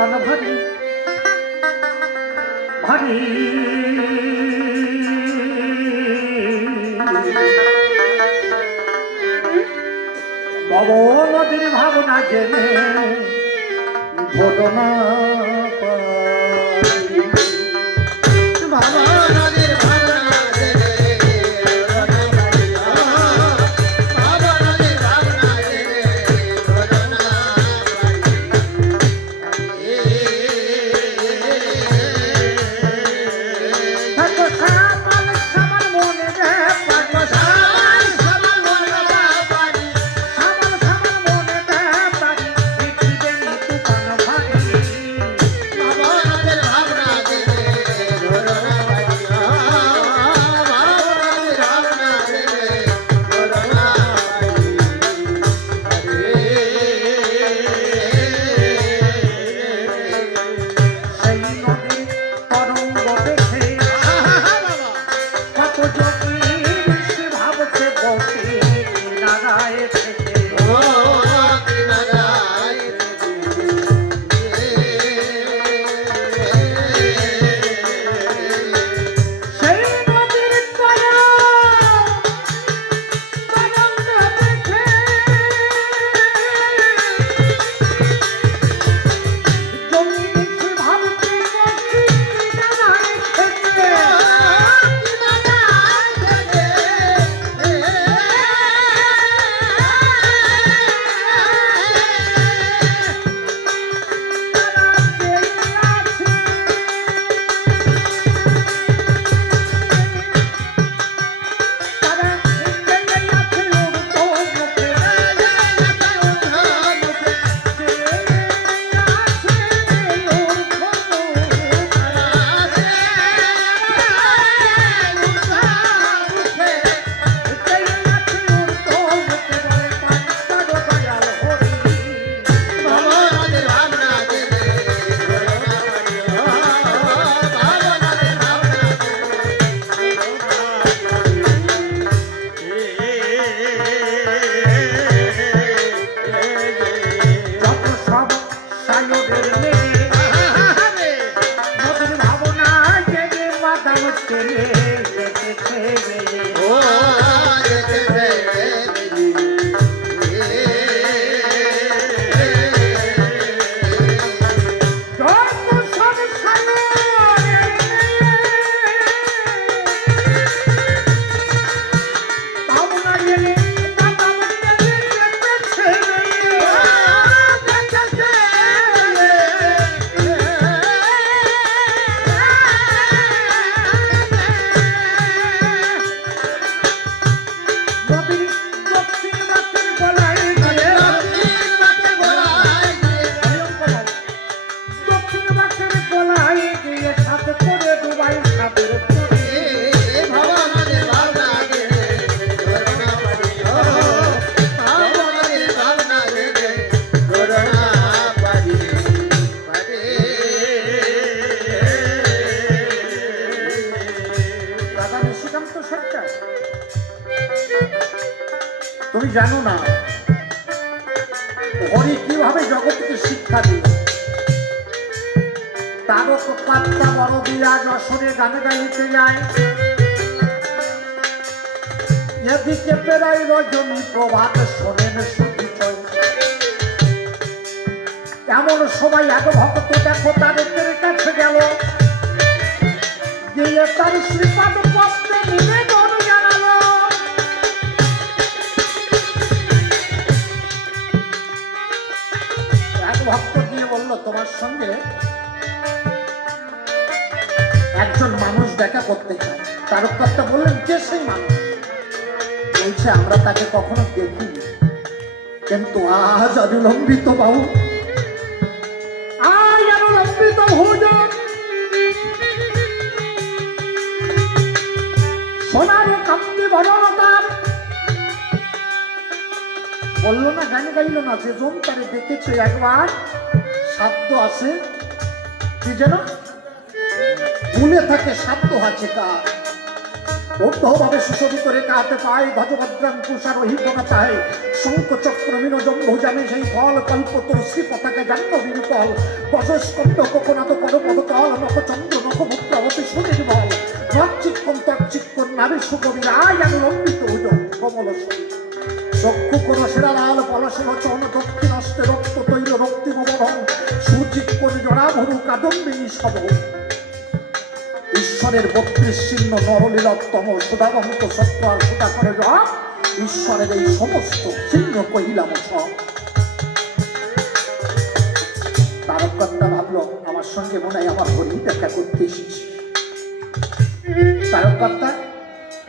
পান ভরি ভারী। ভব নদীর ভাবনা জেনে ঘটনা দক্ষিণ তুমি জানো না হরি কীভাবে জগৎকে শিক্ষা দিল তারক পাত্তা বড় বিয়া যশোরে গান গাইতে যায়। এদিকে পেরাই রজনী প্রভাত, শোনেন এমন সময় এক ভক্ত দেখো তাদের তারকর্তা বললেন কে সেই মানুষ। বলছে, আমরা তাকে কখনো দেখিনি। কিন্তু আজ অনুলম্বিত বাবু না গান গাইল না, যে জন তারে দেখেছে একবার, সাধ্য আছে, কি যেন? ভুলে থাকে সাধ্য আছে কার ঊর্ধ্বভাবে সুশোভিত রেখা হাতে পায় ধ্বজভদ্রাং কুষারোহী প্রকাতায় শঙ্খ চক্র বিনোজম ভোজানে সেই ফল কল্প তুলসী পতাকা জান্ন বিরূপল বজস্কন্দ কোকনাথ পরপদ তল নখচন্দ্র সুনীল বল নচিক্ষণ তচ্চিক্ষণ নারী সুকবি রায় অনুলম্বিত উজ কমল চক্ষু কোন শিরালাল পলাশ রচন, দক্ষিণ অস্তে রক্ত তৈল রক্তিম সুচিক্ষণ জড়া ভরু কাদম্বিনী সব ঈশ্বরের বত্রিশ চিহ্ন নরলীলতম সুধাবন্ত সত্য আর সুধা করে ঈশ্বরের এই সমস্ত চিহ্ন কহিলাম আমার সঙ্গে মনে হয় আমার হরি দেখা করতে এসেছি।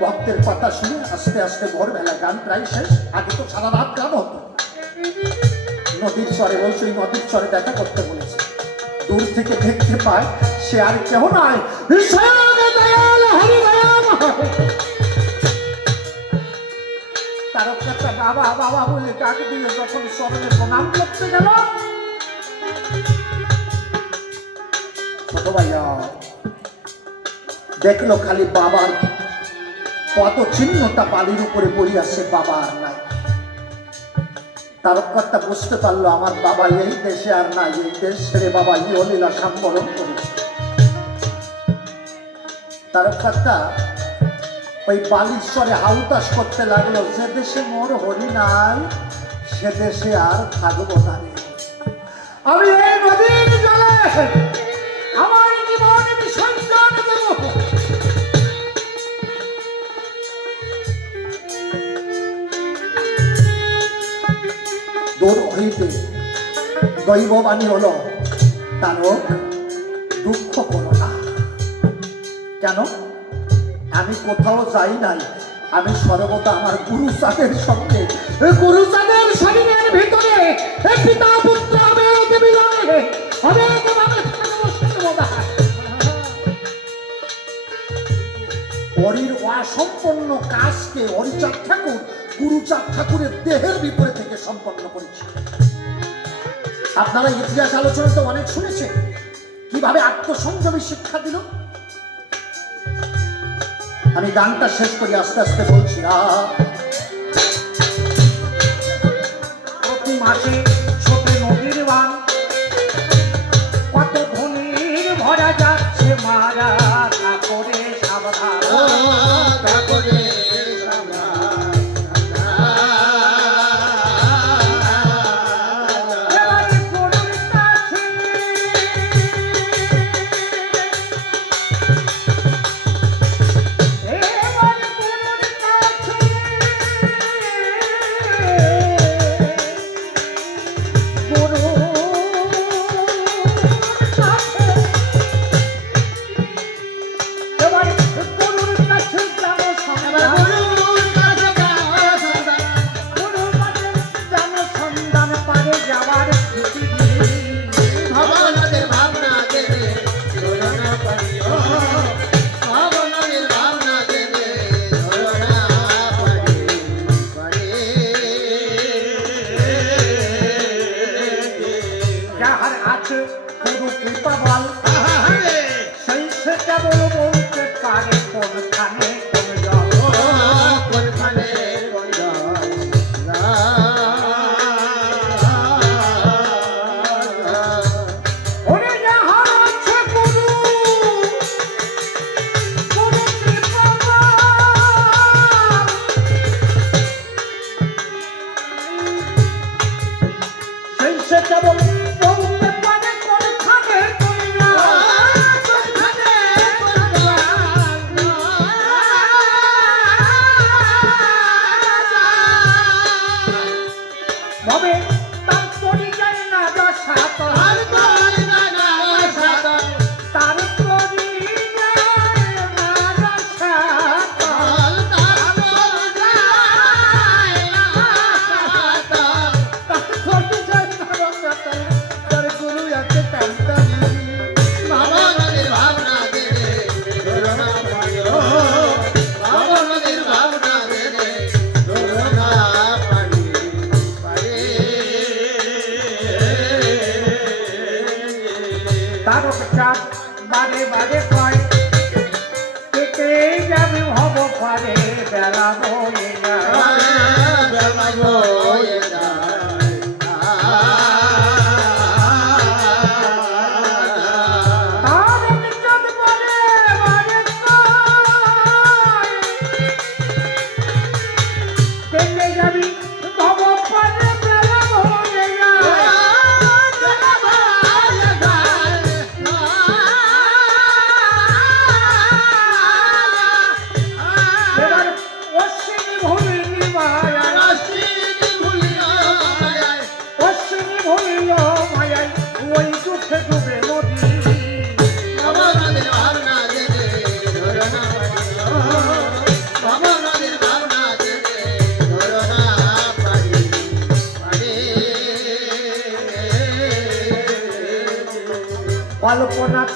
ভক্তের কথা শুনে আস্তে আস্তে ভোরবেলা গান প্রায় শেষ। আগে তো সারা রাত গান হতো। নদীর চরে বলছে নদীর চরে দেখা করতে বলেছে দূর থেকে দেখতে পায়, সে আর কেউ নয় বাবা বাবা বলে গেল ভাইয়া দেখল খালি বাবার কত চিহ্নটা বালির উপরে পড়িয়াছে বাবা আর নাই। তারকর্তা বুঝতে পারল, আমার বাবা এই দেশে আর নাই, এই দেশ ছেড়ে বাবা ইহলীলা সম্বরণ করেছে তারকর্তা ওই বালিশ্বরে হাউতাস করতে লাগল, যে দেশে মোর হরি নাই, সে দেশে আর থাকব না আমি এই নদীর জলে হইতে দৈববাণী হলো তারক দুঃখ করো না। কেন? আমি কোথাও যাই নাই, আমি সর্বদা আমার গুরু চাঁদের সঙ্গে। গুরু চাঁদের শরীরের ভিতরে পিতা পুত্র আমি একে ভাবে হরির অসম্পন্ন কাজকে হরিচাঁদ ঠাকুর গুরুচাঁদ ঠাকুরের দেহের বিপরীত থেকে সম্পন্ন করেছে। আপনারা ইতিহাস আলোচনা তো অনেক শুনেছেন। কীভাবে আত্মসংযমী শিক্ষা দিল? আমি গানটা শেষ করি আস্তে আস্তে বলছি আহ, বেলা বয়ে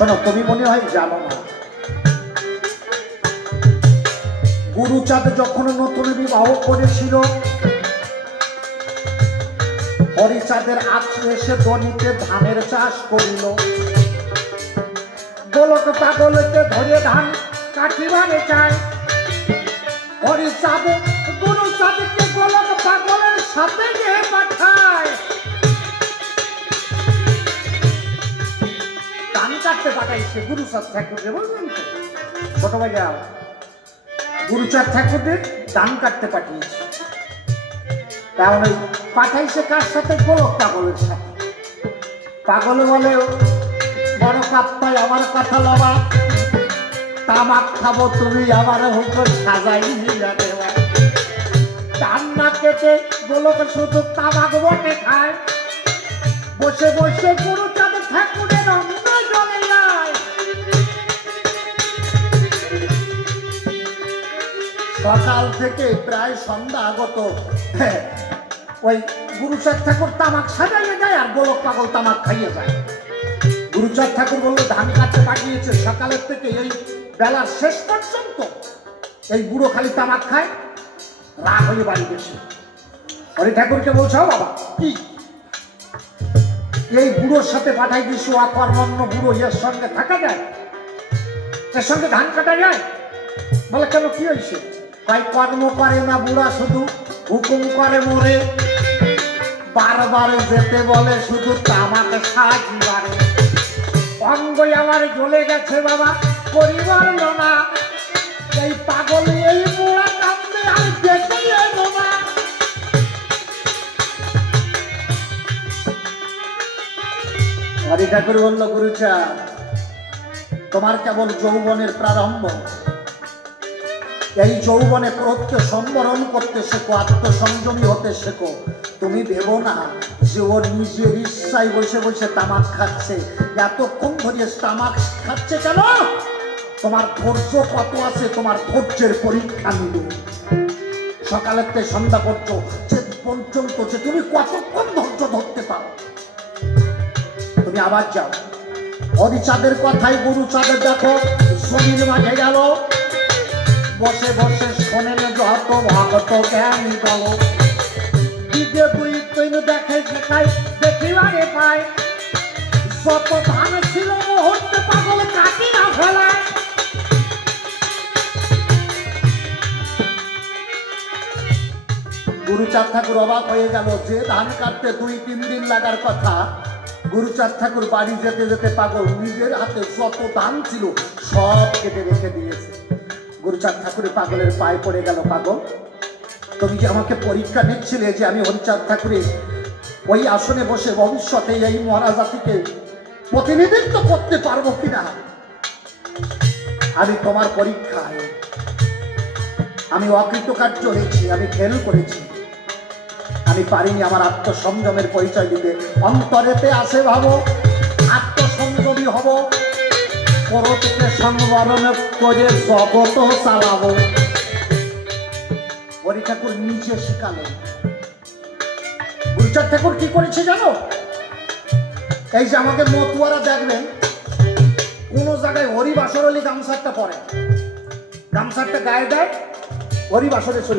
শোনো তুমি মনে হয় জানো না? গুরুচাঁদ যখন নতুন বিবাহ করেছিল, হরিচাঁদের আত্মীয় এসে গণিতে ধানের চাষ করিল। গোলক পাগলকে ধরে ধান কাটিবারে চায়। হরিচাঁদ গুরুচাঁদকে গোলক পাগলের সাথে গিয়ে পাঠায় কাটতে পাঠাইছে গুরুচাঁদ ঠাকুরকে বুঝলেন তো? ছোট ভাই যাও গুরুচাঁদ ঠাকুরদের ধান কাটতে পাঠিয়েছে। ওই পাঠাইছে কার সাথে? গোলক পাগলের সাথে। পাগলে বলে, বড় কাপ্তায় আমার কথা লবা। তামাক খাব তুমি, আমার হুকুর সাজাই নিয়ে দেওয়া না কেটে গোলক শুধু তামাক বটে খায়। বসে বসে গুরুচাঁদ ঠাকুরের অন্ন সকাল থেকে প্রায় সন্ধ্যা আগত। হ্যাঁ, ওই গুরুচাঁদ ঠাকুর তামাক সাজাইয়ে যায় আর গোলক পাগল তামাক খাইয়ে যায়। গুরুচাঁদ ঠাকুর বলল ধান কাটতে পাঠিয়েছে সকালের থেকে এই বেলার শেষ পর্যন্ত এই বুড়ো খালি তামাক খায় রাগ হয়ে বাড়ি গেছে। হরি ঠাকুরকে বলছো বাবা কি? এই বুড়োর সাথে পাঠাই দিছো অকর্মণ্য বুড়ো এর সঙ্গে থাকা যায়? এর সঙ্গে ধান কাটা যায়? বলে কেন কি হয়েছে? তাই কর্ম করে না বুড়া শুধু? হুকুম করে মরে। বারবার যেতে বলে শুধু তামাকে সাজি বারে। অঙ্গই আমার জ্বলে গেছে বাবা, পরিবার না। এই পাগল, এই বুড়া কান্দে আমি দেখে এলো না। হরি ঠাকুর বলল গুরুচা তোমার কেবল যৌবনের প্রারম্ভ। এই যৌবনে ক্রোধকে সম্বরণ করতে শেখো, আত্মসংযমী হতে শেখো। তুমি ভেবো না যে ও নিজের ইচ্ছায় বসে বসে তামাক খাচ্ছে। এতক্ষণ ধরে তামাক খাচ্ছে কেন? তোমার ধৈর্য কত আছে, তোমার ধৈর্যের পরীক্ষা নিল সকালের থেকে সন্ধ্যা পর্যন্ত পর্যন্ত যে তুমি কতক্ষণ ধৈর্য ধরতে পারো? তুমি আবার যাও। হরিচাঁদের কথাই গুরু চাঁদের দেখো, শরীর মাঝে গেল। বসে বসে শোনেন যত ভগত জ্ঞানী বল দিকে দুই তিন দেখে শেখাই দেখিবারে পায় যত ধান ছিল মুহূর্তে পাগল কাটিয়া ফেলায় গুরুচাঁদ ঠাকুর অবাক হয়ে গেল যে ধান কাটতে দুই তিন দিন লাগার কথা। গুরুচাঁদ ঠাকুর বাড়ি যেতে যেতে পাগল নিজের হাতে যত ধান ছিল, সব কেটে রেখে দিয়েছে। গুরুচাঁদ ঠাকুরের পাগলের পায়ে পড়ে গেল পাগল। তুমি যে আমাকে পরীক্ষা নিচ্ছিলে যে আমি হরিচাঁদ ঠাকুরের ওই আসনে বসে ভবিষ্যতে এই মহারাজ জাতিকে প্রতিনিধিত্ব করতে পারব কিনা? আমি তোমার পরীক্ষায়, আমি অকৃতকার্য হয়েছি, আমি ফেল করেছি। আমি পারিনি আমার আত্মসংযমের পরিচয় দিতে। অন্তরেতে আসে ভাবো, আত্মসংযমী হব। পরতে সংবরণ করে চালাবো। ঠাকুর নিজে শেখালেন গুরুচাঁদ ঠাকুর কি করেছে জানো? এই যে আমাকে মতুয়ারা দেখবেন, কোন জায়গায় হরিবাসর হলে গামছারটা পরে। গামছারটা গায়ে দেয়, হরিবাসরে চলে।